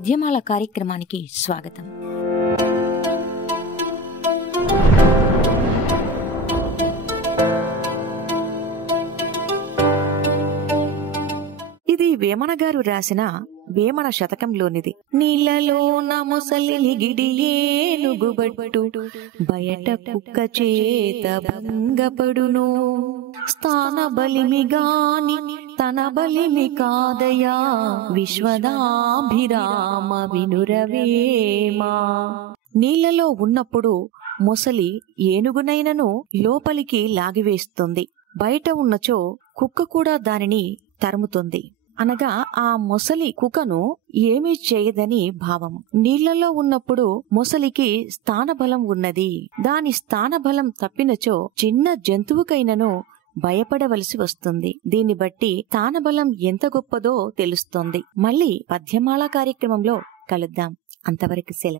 పద్యమాల కార్యక్రమానికి స్వాగతం. ఇది వేమన గారు రాసిన వేమన శతకంలోనిది. నీళ్ళలోన మొసలిని గిడియేనుగుబట్టు బయట కుక్క చేత భంగపడును. స్థాన బలిమి గాని తన బలిమి కాదయా విశ్వదాభిరామ వినురవేమా. నీళ్లలో ఉన్నప్పుడు మొసలి ఏనుగునైనను లోపలికి లాగివేస్తుంది. బయట ఉన్నచో కుక్క కూడా దానిని తరుముతుంది. అనగా ఆ మొసలి కుక్కను ఏమీ చేయదని భావము. నీళ్లలో ఉన్నప్పుడు మొసలికి స్థానబలం ఉన్నది. దాని స్థానబలం తప్పినచో చిన్న జంతువుకైనను భయపడవలసి వస్తుంది. దీన్ని బట్టి స్థానబలం ఎంత గొప్పదో తెలుస్తోంది. మళ్ళీ పద్యమాల కార్యక్రమంలో కలుద్దాం. అంతవరకు సెలవు.